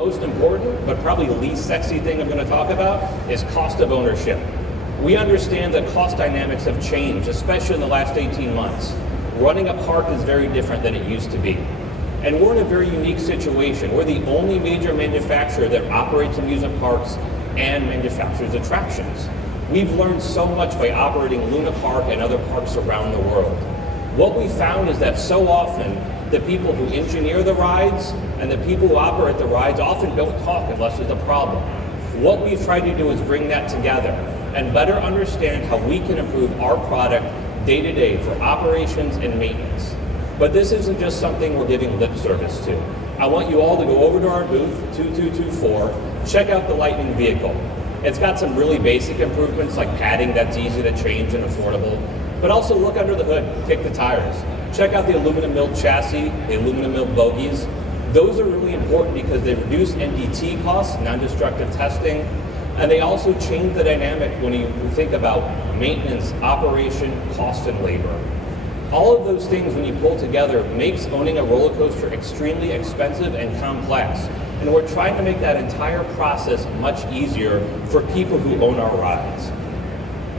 Most important, but probably the least sexy thing I'm going to talk about is cost of ownership. We understand that cost dynamics have changed, especially in the last 18 months. Running a park is very different than it used to be. And we're in a very unique situation. We're the only major manufacturer that operates amusement parks and manufactures attractions. We've learned so much by operating Luna Park and other parks around the world. What we found is that so often the people who engineer the rides and the people who operate the rides often don't talk unless there's a problem. What we've tried to do is bring that together and better understand how we can improve our product day to day for operations and maintenance. But this isn't just something we're giving lip service to. I want you all to go over to our booth, 2224, check out the Lightning vehicle. It's got some really basic improvements like padding that's easy to change and affordable, but also look under the hood, kick the tires. Check out the aluminum milled chassis, the aluminum milled bogies. Those are really important because they reduce NDT costs, non-destructive testing, and they also change the dynamic when you think about maintenance, operation, cost, and labor. All of those things, when you pull together, makes owning a roller coaster extremely expensive and complex. And we're trying to make that entire process much easier for people who own our rides.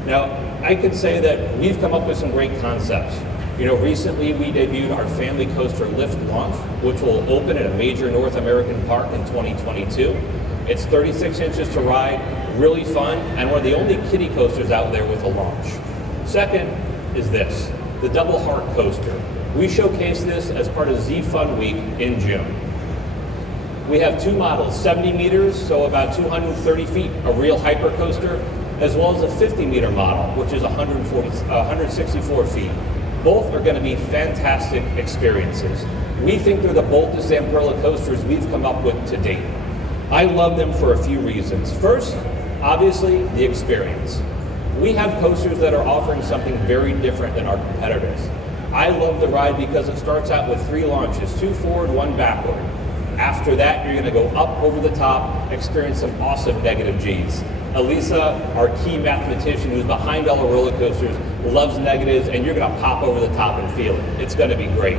Now, I could say that we've come up with some great concepts. Recently we debuted our Family Coaster Lift Launch, which will open at a major North American park in 2022. It's 36 inches to ride, really fun, and one of the only kiddie coasters out there with a launch. Second is this, the Double Heart Coaster. We showcase this as part of Z Fun Week in June. We have two models, 70 meters, so about 230 feet, a real hyper coaster, as well as a 50-meter model, which is 164 feet. Both are going to be fantastic experiences. We think they're the boldest Zamperla coasters we've come up with to date. I love them for a few reasons. First, obviously, the experience. We have coasters that are offering something very different than our competitors. I love the ride because it starts out with 3 launches, 2 forward, 1 backward. After that, you're going to go up over the top, experience some awesome negative Gs. Elisa, our key mathematician who's behind all the roller coasters, loves negatives, and you're going to pop over the top and feel it. It's going to be great.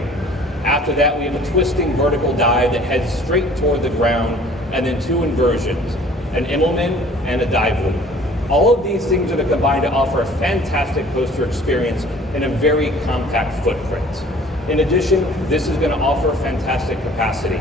After that, we have a twisting vertical dive that heads straight toward the ground, and then 2 inversions, an Immelman and a dive loop. All of these things are going to combine to offer a fantastic coaster experience in a very compact footprint. In addition, this is going to offer fantastic capacity.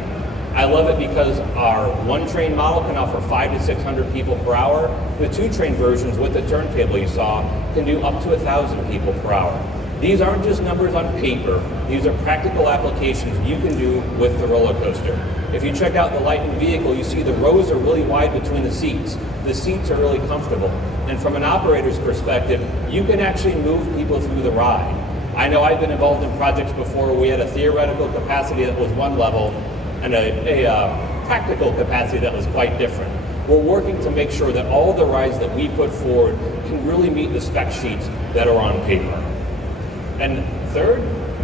I love it because our 1-train model can offer 500 to 600 people per hour. The 2-train versions with the turntable you saw can do up to 1,000 people per hour. These aren't just numbers on paper. These are practical applications you can do with the roller coaster. If you check out the Lightning vehicle, you see the rows are really wide between the seats. The seats are really comfortable. And from an operator's perspective, you can actually move people through the ride. I know I've been involved in projects before where we had a theoretical capacity that was one level, and a practical capacity that was quite different. We're working to make sure that all the rides that we put forward can really meet the spec sheets that are on paper. And third,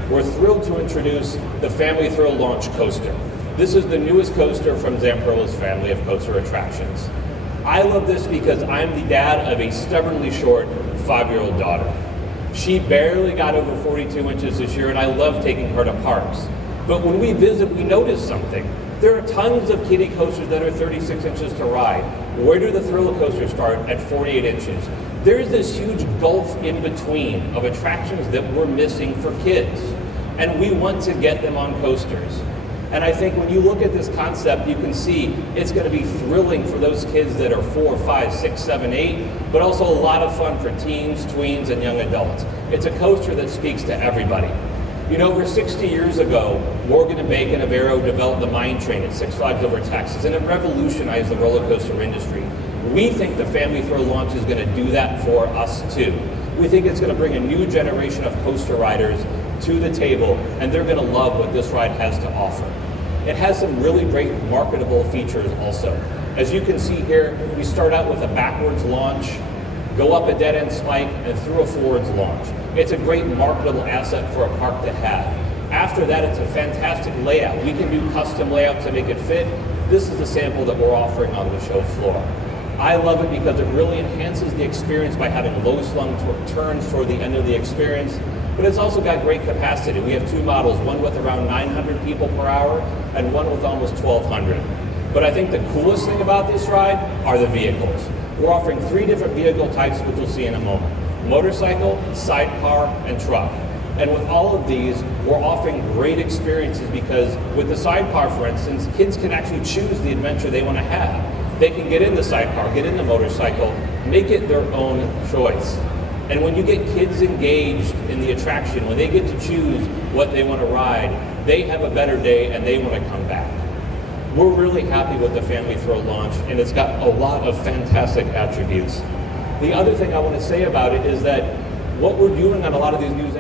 we're thrilled to introduce the Family Thrill Launch Coaster. This is the newest coaster from Zamperla's family of coaster attractions. I love this because I'm the dad of a stubbornly short 5-year-old daughter. She barely got over 42 inches this year, and I love taking her to parks. But when we visit, we notice something. There are tons of kiddie coasters that are 36 inches to ride. Where do the thrill coasters start at 48 inches? There's this huge gulf in between of attractions that we're missing for kids. And we want to get them on coasters. And I think when you look at this concept, you can see it's going to be thrilling for those kids that are 4, 5, 6, 7, 8, but also a lot of fun for teens, tweens, and young adults. It's a coaster that speaks to everybody. Over 60 years ago, Morgan and Bacon of Aero developed the Mine Train at Six Flags Over Texas, and it revolutionized the roller coaster industry. We think the Family Thrill Launch is going to do that for us too. We think it's going to bring a new generation of coaster riders to the table, and they're going to love what this ride has to offer. It has some really great marketable features also. As you can see here, we start out with a backwards launch, go up a dead-end spike, and through a forwards launch. It's a great marketable asset for a park to have. After that, it's a fantastic layout. We can do custom layout to make it fit. This is the sample that we're offering on the show floor. I love it because it really enhances the experience by having low slung turns toward the end of the experience, but it's also got great capacity. We have 2 models, one with around 900 people per hour and one with almost 1,200. But I think the coolest thing about this ride are the vehicles. We're offering 3 different vehicle types, which you'll see in a moment: motorcycle, sidecar, and truck. And with all of these, we're offering great experiences because with the sidecar, for instance, kids can actually choose the adventure they want to have. They can get in the sidecar, get in the motorcycle, make it their own choice. And when you get kids engaged in the attraction, when they get to choose what they want to ride, they have a better day and they want to come back. We're really happy with the Family Thrill launch, and it's got a lot of fantastic attributes. The other thing I want to say about it is that what we're doing on a lot of these new